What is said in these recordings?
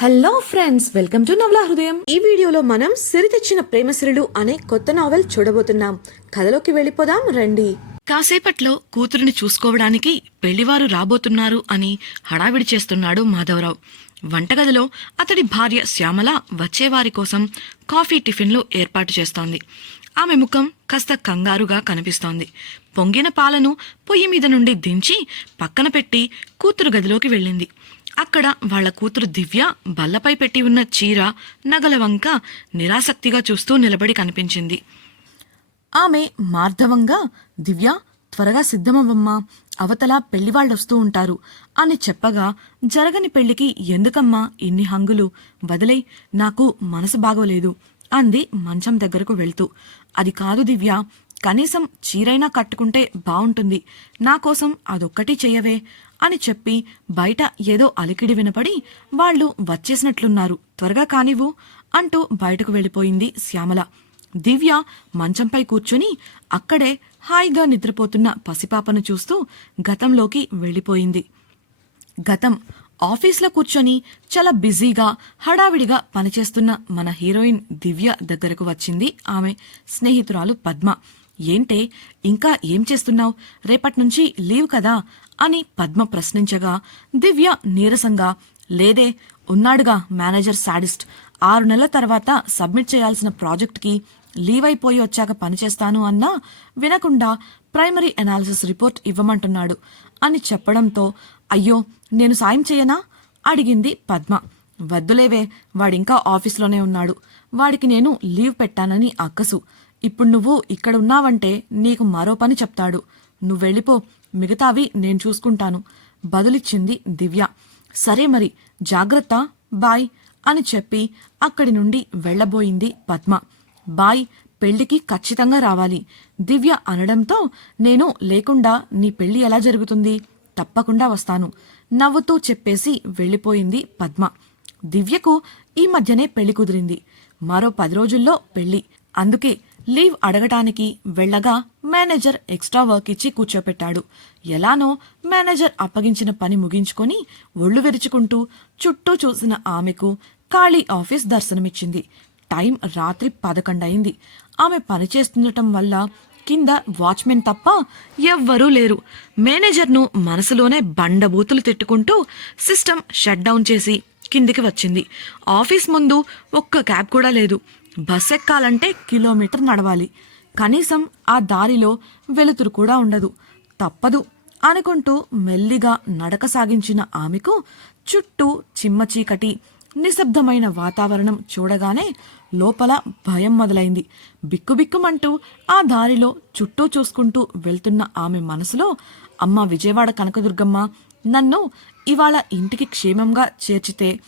Hello friends welcome to నవలా హృదయం ఈ వీడియోలో మనం సిరి తెచ్చిన ప్రేమసిరులు అనే కొత్త నావెల్ చూడబోతున్నాం. కథలోకి వెళ్ళిపోదాం రండి. కాసేపట్లో కూతురిని చూసుకోవడానికి పెళ్ళివారు రాబోతున్నారు అని హడావిడి చేస్తున్నాడు మాధవరావు. వంటగదిలో అతడి భార్య శ్యామల వచ్చేవారి కోసం కాఫీ టిఫిన్లు ఏర్పాటు చేస్తోంది. ఆమె ముఖం కాస్త కంగారుగా కనిపిస్తోంది. పొంగిన పాలను పొయ్యి మీద నుండి దించి పక్కన పెట్టి కూతురు గదిలోకి వెళ్ళింది. అక్కడ వాళ్ళ కూతురు దివ్య బల్లపై పెట్టి ఉన్న చీర నగల వంక నిరాసక్తిగా చూస్తూ నిలబడి కనిపించింది. ఆమె మార్ధవంగా దివ్య త్వరగా సిద్ధమవ్వమ్మా అవతల పెళ్ళివాళ్ళొస్తూ ఉంటారు అని చెప్పగా జరగని పెళ్ళికి ఎందుకమ్మా ఇన్ని హంగులు? వదిలే నాకు మనసు బాగోలేదు అంది మంచం దగ్గరకు వెళ్తూ. అది కాదు దివ్య కనీసం చీరైనా కట్టుకుంటే బావుంటుంది. నా కోసం అదొక్కటి చెయ్యవే అని చెప్పి బయట ఏదో అలికిడి వినపడి వాళ్ళు వచ్చేసినట్లున్నారు. త్వరగా కానివ్వు అంటూ బయటకు వెళ్ళిపోయింది శ్యామల. దివ్య మంచంపై కూర్చొని అక్కడే హాయిగా నిద్రపోతున్న పసిపాపను చూస్తూ గతంలోకి వెళ్ళిపోయింది. గతం ఆఫీస్లో కూర్చొని చాలా బిజీగా హడావిడిగా పనిచేస్తున్న మన హీరోయిన్ దివ్య దగ్గరకు వచ్చింది ఆమె స్నేహితురాలు పద్మ. ఏంటే ఇంకా ఏం చేస్తున్నావు? రేపట్నుంచి లేవు లీవ్ కదా? అని పద్మ ప్రశ్నించగా దివ్య నీరసంగా లేదే ఉన్నాడుగా మేనేజర్ సాడిస్ట్ ఆరు నెలల తర్వాత సబ్మిట్ చేయాల్సిన ప్రాజెక్ట్కి లీవ్ అయిపోయి వచ్చాక పనిచేస్తాను అన్నా వినకుండా ప్రైమరీ అనాలిసిస్ రిపోర్ట్ ఇవ్వమంటున్నాడు అని చెప్పడంతో అయ్యో నేను సాయం చేయనా? అడిగింది పద్మ. వద్దులేవే వాడింకా ఆఫీస్లోనే ఉన్నాడు. వాడికి నేను లీవ్ పెట్టానని అక్కసు. ఇప్పుడు నువ్వు ఇక్కడ ఉన్నావంటే నీకు మరో పని చెప్తాడు. నువ్వు వెళ్ళిపో. మిగతావి నేను చూసుకుంటాను. బదులిచ్చింది దివ్య. సరే మరి జాగ్రత్త బాయ్ అని చెప్పి అక్కడి నుండి వెళ్ళబోయింది పద్మ. బాయ్ పెళ్ళికి ఖచ్చితంగా రావాలి. దివ్య అనడంతో నేను లేకుండా నీ పెళ్ళి ఎలా జరుగుతుంది? తప్పకుండా వస్తాను. నవ్వుతూ చెప్పేసి వెళ్ళిపోయింది పద్మ. దివ్యకు ఈ మధ్యనే పెళ్ళి కుదిరింది. మరో పది రోజుల్లో పెళ్ళి అందుకే లీవ్ అడగటానికి వెళ్ళగా మేనేజర్ ఎక్స్ట్రా వర్క్ ఇచ్చి కూర్చోపెట్టాడు. ఎలానో మేనేజర్ అప్పగించిన పని ముగించుకొని ఒళ్ళు విరుచుకుంటూ చుట్టూ చూసిన ఆమెకు ఖాళీ ఆఫీస్ దర్శనమిచ్చింది. టైం రాత్రి పదకొండయింది. ఆమె పనిచేస్తుండటం వల్ల కింద వాచ్మెన్ తప్ప ఎవ్వరూ లేరు. మేనేజర్ను మనసులోనే బండబూతులు తిట్టుకుంటూ సిస్టమ్ షట్ డౌన్ చేసి కిందికి వచ్చింది. ఆఫీస్ ముందు ఒక్క క్యాబ్ కూడా లేదు. బస్ ఎక్కాలంటే కిలోమీటర్ నడవాలి. కనీసం ఆ దారిలో వెలుతురు కూడా ఉండదు. తప్పదు అనుకుంటూ మెల్లిగా నడక సాగించిన ఆమెకు చుట్టూ చిమ్మ చీకటి నిశ్శబ్దమైన వాతావరణం చూడగానే లోపల భయం మొదలైంది. బిక్కుబిక్కుమంటూ ఆ దారిలో చుట్టూ చూసుకుంటూ వెళ్తున్న ఆమె మనసులో అమ్మ విజయవాడ కనకదుర్గమ్మ నన్ను ఇవాళ ఇంటికి క్షేమంగా చేర్చితే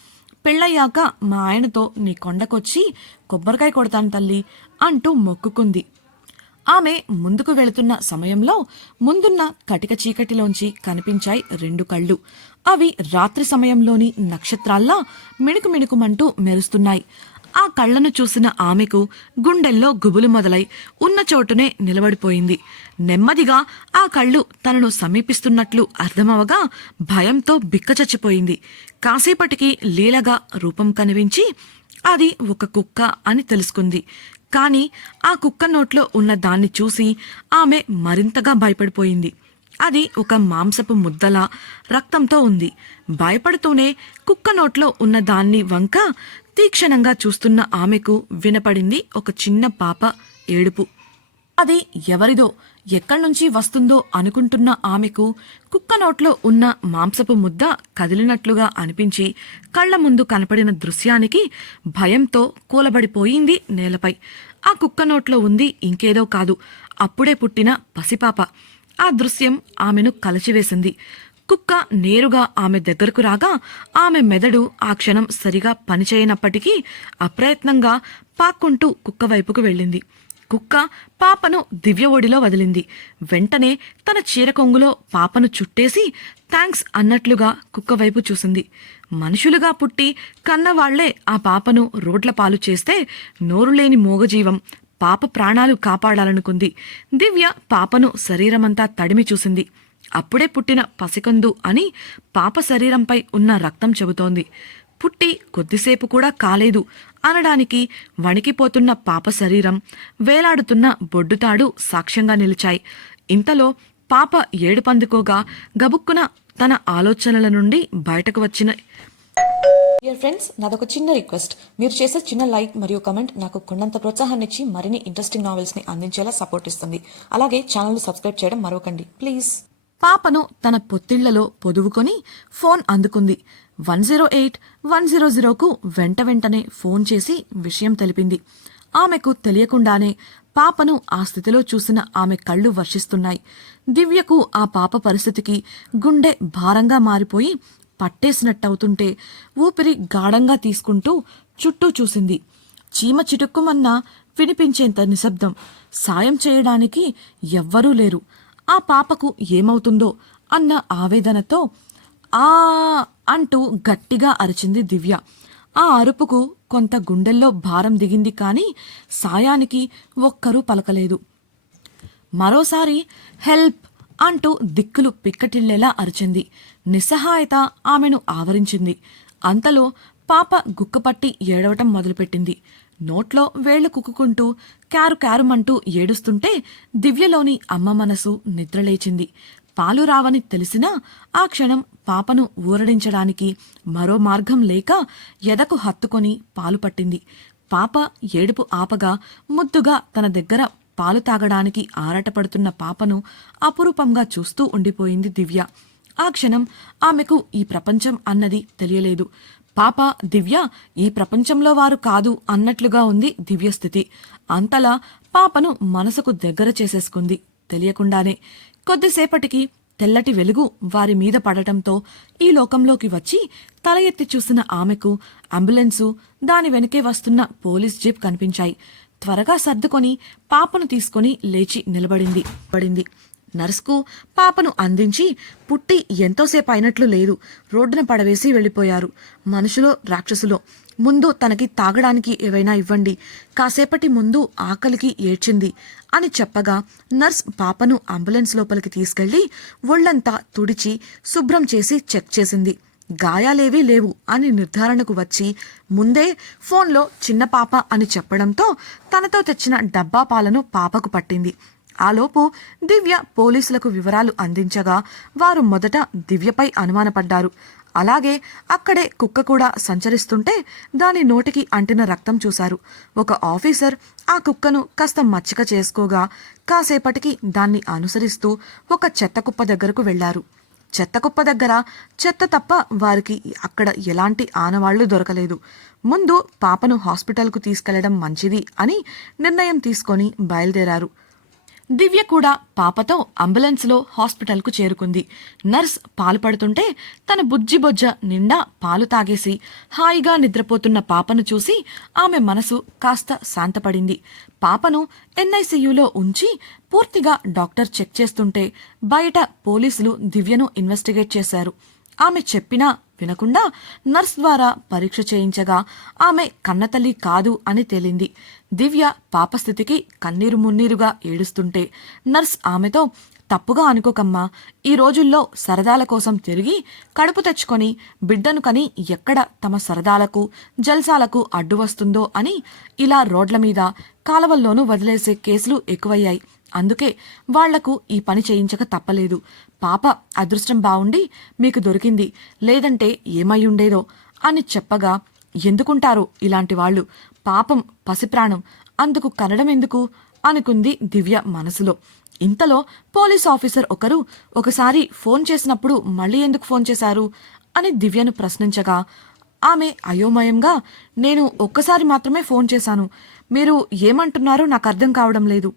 పెళ్ళయ్యాక మా ఆయనతో నీ కొండకొచ్చి కొబ్బరికాయ కొడతాను తల్లి అంటూ మొక్కుకుంది. ఆమె ముందుకు వెళుతున్న సమయంలో ముందున్న కటిక చీకటిలోంచి కనిపించాయి రెండు కళ్ళు. అవి రాత్రి సమయంలోని నక్షత్రాల్లా మిణుకు మిణుకుమంటూ మెరుస్తున్నాయి. ఆ కళ్ళను చూసిన ఆమెకు గుండెల్లో గుబులు మొదలై ఉన్న చోటునే నిలబడిపోయింది. నెమ్మదిగా ఆ కళ్ళు తనను సమీపిస్తున్నట్లు అర్థమవగా భయంతో బిక్కచచ్చిపోయింది కాసేపటికి లీలగా రూపం కనిపించి అది ఒక కుక్క అని తెలుసుకుంది. కానీ ఆ కుక్క నోట్లో ఉన్న దాన్ని చూసి ఆమె మరింతగా భయపడిపోయింది. అది ఒక మాంసపు ముద్దల రక్తంతో ఉంది. భయపడుతూనే కుక్క నోట్లో ఉన్న దాన్ని వంక తీక్షణంగా చూస్తున్న ఆమెకు వినపడింది ఒక చిన్న పాప ఏడుపు. అది ఎవరిదో ఎక్కడి నుంచి వస్తుందో అనుకుంటున్న ఆమెకు కుక్క నోట్లో ఉన్న మాంసపు ముద్ద కదిలినట్లుగా అనిపించి కళ్ళ ముందు కనపడిన దృశ్యానికి భయంతో కూలబడిపోయింది నేలపై. ఆ కుక్క నోట్లో ఉంది ఇంకేదో కాదు అప్పుడే పుట్టిన పసిపాప. ఆ దృశ్యం ఆమెను కలచివేసింది. కుక్క నేరుగా ఆమె దగ్గరకు రాగా ఆమె మెదడు ఆ క్షణం సరిగా పనిచేయనప్పటికీ అప్రయత్నంగా పాక్కుంటూ కుక్క వైపుకు వెళ్ళింది. కుక్క పాపను దివ్య ఒడిలో వదిలింది. వెంటనే తన చీర కొంగులో పాపను చుట్టేసి థ్యాంక్స్ అన్నట్లుగా కుక్క వైపు చూసింది. మనుషులుగా పుట్టి కన్నవాళ్ళే ఆ పాపను రోడ్ల పాలు చేస్తే నోరులేని మోగజీవం పాప ప్రాణాలు కాపాడాలనుకుంది. దివ్య పాపను శరీరమంతా తడిమి చూసింది. అప్పుడే పుట్టిన పసికందు అని పాప శరీరంపై ఉన్న రక్తం చెబుతోంది. పుట్టి కొద్దిసేపు కూడా కాలేదు. అనడానికి వణికిపోతున్న పాప శరీరం వేలాడుతున్న బొడ్డుతాడు సాక్ష్యంగా నిలిచాయి. ఇంతలో పాప ఏడుపందుకోగా గబుక్కున తన ఆలోచనల నుండి బయటకు వచ్చిన డియర్ ఫ్రెండ్స్ నాదొక చిన్న రిక్వెస్ట్. మీరు చేసే చిన్న లైక్ మరియు కమెంట్ నాకు కొండంత ప్రోత్సాహాన్ని ఇచ్చి మరిన్ని ఇంట్రెస్టింగ్ నావెల్స్ని అందించేలా సపోర్ట్ ఇస్తుంది. అలాగే ఛానల్ సబ్స్క్రైబ్ చేయడం మరొకండి ప్లీజ్. పాపను తన పొత్తిళ్ళలో పొదువుకొని ఫోన్ అందుకుంది. One zero eight one zero జీరోకు వెంట వెంటనే ఫోన్ చేసి విషయం తెలిపింది. ఆమెకు తెలియకుండానే పాపను ఆ స్థితిలో చూసిన ఆమె కళ్ళు వర్షిస్తున్నాయి. దివ్యకు ఆ పాప పరిస్థితికి గుండె భారంగా మారిపోయి పట్టేసినట్టవుతుంటే ఊపిరి గాఢంగా తీసుకుంటూ చుట్టూ చూసింది. చీమ చిటుక్కుమన్నా వినిపించేంత నిశ్శబ్దం. సాయం చేయడానికి ఎవ్వరూ లేరు. ఆ పాపకు ఏమవుతుందో అన్న ఆవేదనతో ఆ అంటూ గట్టిగా అరిచింది దివ్య. ఆ అరుపుకు కొంత గుండెల్లో భారం దిగింది కానీ సాయానికి ఒక్కరూ పలకలేదు. మరోసారి హెల్ప్ అంటూ దిక్కులు పిక్కటిల్లేలా అరిచింది. నిస్సహాయత ఆమెను ఆవరించింది. అంతలో పాప గుక్కపట్టి ఏడవటం మొదలుపెట్టింది. నోట్లో వేళ్ళు కుక్కుకుంటూ క్యారు క్యారుమంటూ ఏడుస్తుంటే దివ్యలోని అమ్మ మనసు నిద్రలేచింది. పాలు రావని తెలిసినా ఆ క్షణం పాపను ఊరడించడానికి మరో మార్గం లేక ఎదకు హత్తుకొని పాలు పట్టింది. పాప ఏడుపు ఆపగా ముద్దుగా తన దగ్గర పాలు తాగడానికి ఆరాటపడుతున్న పాపను అపురూపంగా చూస్తూ ఉండిపోయింది దివ్య. ఆ క్షణం ఆమెకు ఈ ప్రపంచం అన్నది తెలియలేదు. పాప దివ్య ఈ ప్రపంచంలో వారు కాదు అన్నట్లుగా ఉంది దివ్యస్థితి. అంతలా పాపను మనసుకు దగ్గర చేసేసుకుంది తెలియకుండానే. కొద్దిసేపటికి తెల్లటి వెలుగు వారి మీద పడటంతో ఈ లోకంలోకి వచ్చి తల ఎత్తి చూసిన ఆమెకు అంబులెన్సు దాని వెనకే వస్తున్న పోలీస్ జీప్ కనిపించాయి. త్వరగా సర్దుకొని పాపను తీసుకొని లేచి నిలబడింది. పడింది నర్సుకు పాపను అందించి పుట్టి ఎంతోసేపు అయినట్లు లేదు. రోడ్డున పడవేసి వెళ్ళిపోయారు. మనుషులో రాక్షసులో. ముందు తనకి తాగడానికి ఏవైనా ఇవ్వండి. కాసేపటి ముందు ఆకలికి ఏడ్చింది అని చెప్పగా నర్స్ పాపను అంబులెన్స్ లోపలికి తీసుకెళ్ళి ఒళ్ళంతా తుడిచి శుభ్రం చేసి చెక్ చేసింది. గాయాలేవీ లేవు అని నిర్ధారణకు వచ్చి ముందే ఫోన్లో చిన్న పాప అని చెప్పడంతో తనతో తెచ్చిన డబ్బా పాలను పాపకు పట్టింది. ఆలోపు దివ్య పోలీసులకు వివరాలు అందించగా వారు మొదట దివ్యపై అనుమానపడ్డారు. అలాగే అక్కడే కుక్క కూడా సంచరిస్తుంటే దాని నోటికి అంటిన రక్తం చూశారు. ఒక ఆఫీసర్ ఆ కుక్కను కాస్త మచ్చిక చేసుకోగా కాసేపటికి దాన్ని అనుసరిస్తూ ఒక చెత్త కుప్ప దగ్గరకు వెళ్ళారు చెత్త కుప్ప దగ్గర చెత్త తప్ప వారికి అక్కడ ఎలాంటి ఆనవాళ్ళు దొరకలేదు. ముందు పాపను హాస్పిటల్కు తీసుకెళ్ళడం మంచిది అని నిర్ణయం తీసుకొని బయలుదేరారు. దివ్య కూడా పాపతో అంబులెన్స్లో హాస్పిటల్కు చేరుకుంది. నర్స్ పాలు పడుతుంటే తన బుజ్జి బొజ్జ నిండా పాలు తాగేసి హాయిగా నిద్రపోతున్న పాపను చూసి ఆమె మనసు కాస్త శాంతపడింది. పాపను ఎన్ఐసియులో ఉంచి పూర్తిగా డాక్టర్ చెక్ చేస్తుంటే బయట పోలీసులు దివ్యను ఇన్వెస్టిగేట్ చేశారు. ఆమె చెప్పినా వినకుండా నర్స్ ద్వారా పరీక్ష చేయించగా ఆమె కన్నతల్లి కాదు అని తేలింది. దివ్య పాపస్థితికి కన్నీరు మున్నీరుగా ఏడుస్తుంటే నర్స్ ఆమెతో తప్పుగా అనుకోకమ్మా ఈ రోజుల్లో సరదాల కోసం తిరిగి కడుపు తెచ్చుకొని బిడ్డను కని ఎక్కడ తమ సరదాలకు జల్సాలకు అడ్డు వస్తుందో అని ఇలా రోడ్ల మీద కాలవల్లోనూ వదిలేసే కేసులు ఎక్కువయ్యాయి. అందుకే వాళ్ళకు ఈ పని చేయించక తప్పలేదు. పాప అదృష్టం బావుండి మీకు దొరికింది. లేదంటే ఏమై ఉండేదో అని చెప్పగా ఎందుకుంటారు ఇలాంటి వాళ్ళు? పాపం పసిప్రాణం. అందుకు కనడం ఎందుకు? అనుకుంది దివ్య మనసులో. ఇంతలో పోలీస్ ఆఫీసర్ ఒకరు ఒకసారి ఫోన్ చేసినప్పుడు మళ్ళీ ఎందుకు ఫోన్ చేశారు అని దివ్యను ప్రశ్నించగా ఆమె అయోమయంగా నేను ఒక్కసారి మాత్రమే ఫోన్ చేశాను. మీరు ఏమంటున్నారో నాకు అర్థం కావడం లేదు.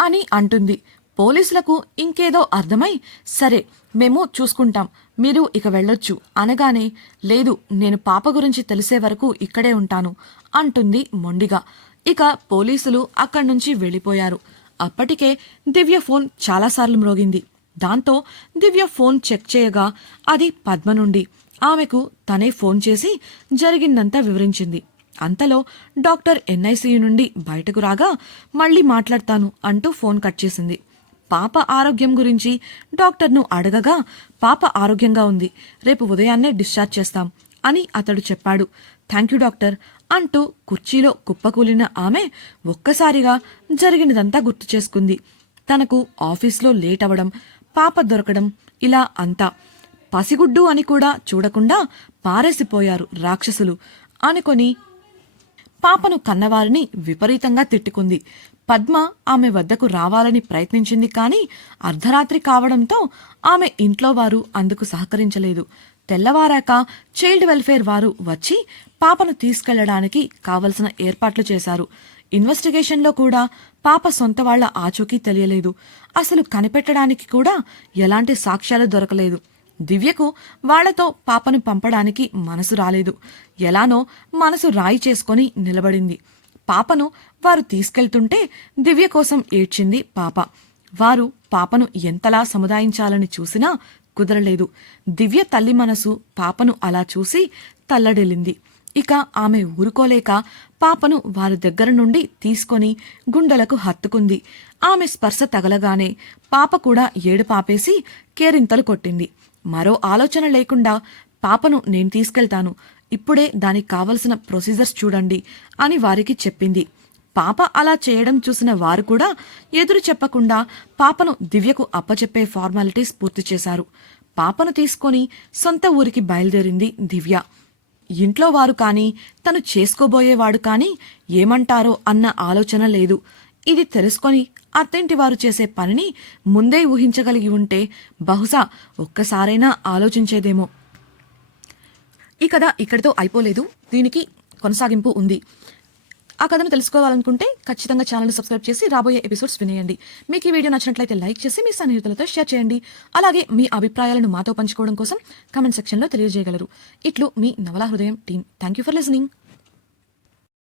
అని అంటుంది. పోలీసులకు ఇంకేదో అర్థమై సరే మేము చూసుకుంటాం. మీరు ఇక వెళ్ళొచ్చు. అనగానే లేదు నేను పాప గురించి తెలిసే వరకు ఇక్కడే ఉంటాను అంటుంది మొండిగా. ఇక పోలీసులు అక్కడి నుంచి వెళ్ళిపోయారు. అప్పటికే దివ్య ఫోన్ చాలాసార్లు మ్రోగింది. దాంతో దివ్య ఫోన్ చెక్ చేయగా అది పద్మ నుండి. ఆమెకు తనే ఫోన్ చేసి జరిగిందంతా వివరించింది. అంతలో డాక్టర్ ఎన్ఐసియు నుండి బయటకు రాగా మళ్ళీ మాట్లాడతాను అంటూ ఫోన్ కట్ చేసింది. పాప ఆరోగ్యం గురించి డాక్టర్ను అడగగా పాప ఆరోగ్యంగా ఉంది రేపు ఉదయాన్నే డిశ్చార్జ్ చేస్తాం అని అతడు చెప్పాడు. థ్యాంక్ యూ డాక్టర్ అంటూ కుర్చీలో కుప్పకూలిన ఆమె ఒక్కసారిగా జరిగినదంతా గుర్తు చేసుకుంది. తనకు ఆఫీస్లో లేట్ అవడం పాప దొరకడం ఇలా అంతా. పసిగుడ్డు అని కూడా చూడకుండా పారేసిపోయారు రాక్షసులు అనుకొని పాపను కన్నవారిని విపరీతంగా తిట్టుకుంది. పద్మ ఆమె వద్దకు రావాలని ప్రయత్నించింది కానీ అర్ధరాత్రి కావడంతో ఆమె ఇంట్లో వారు అందుకు సహకరించలేదు. తెల్లవారాక చైల్డ్ వెల్ఫేర్ వారు వచ్చి పాపను తీసుకెళ్ళడానికి కావలసిన ఏర్పాట్లు చేశారు. ఇన్వెస్టిగేషన్లో కూడా పాప సొంత వాళ్ళ ఆచూకీ తెలియలేదు. అసలు కనిపెట్టడానికి కూడా ఎలాంటి సాక్ష్యాలు దొరకలేదు. దివ్యకు వాళ్ళతో పాపను పంపడానికి మనసు రాలేదు. ఎలానో మనసు రాయి చేసుకొని నిలబడింది. పాపను వారు తీసుకెళ్తుంటే దివ్య కోసం ఏడ్చింది పాప. వారు పాపను ఎంతలా సముదాయించాలని చూసినా కుదరలేదు. దివ్య తల్లి మనసు పాపను అలా చూసి తల్లడిల్లింది. ఇక ఆమె ఊరుకోలేక పాపను వారి దగ్గర నుండి తీసుకొని గుండెలకు హత్తుకుంది. ఆమె స్పర్శ తగలగానే పాప కూడా ఏడు పాపేసి కేరింతలు కొట్టింది. మరో ఆలోచన లేకుండా పాపను నేను తీసుకెళ్తాను. ఇప్పుడే దానికి కావలసిన ప్రొసీజర్స్ చూడండి అని వారికి చెప్పింది. పాప అలా చేయడం చూసిన వారు కూడా ఎదురు చెప్పకుండా పాపను దివ్యకు అప్పచెప్పే ఫార్మాలిటీస్ పూర్తి చేశారు. పాపను తీసుకొని సొంత ఊరికి బయలుదేరింది దివ్య. ఇంట్లో వారు కానీ తను చేసుకోబోయేవాడు కానీ ఏమంటారో అన్న ఆలోచన లేదు. ఇది తెలుసుకొని అత్తింటి వారు చేసే పనిని ముందే ఊహించగలిగి ఉంటే బహుశా ఒక్కసారైనా ఆలోచించేదేమో. ఈ కథ ఇక్కడితో అయిపోలేదు. దీనికి కొనసాగింపు ఉంది. ఆ కథను తెలుసుకోవాలనుకుంటే ఖచ్చితంగా ఛానల్ సబ్స్క్రైబ్ చేసి రాబోయే ఎపిసోడ్స్ వినేయండి. మీకు ఈ వీడియో నచ్చినట్లయితే లైక్ చేసి మీ సన్నిహితులతో షేర్ చేయండి. అలాగే మీ అభిప్రాయాలను మాతో పంచుకోవడం కోసం కమెంట్ సెక్షన్లో తెలియజేయగలరు. ఇట్లు మీ నవలా హృదయం team. Thank you for listening.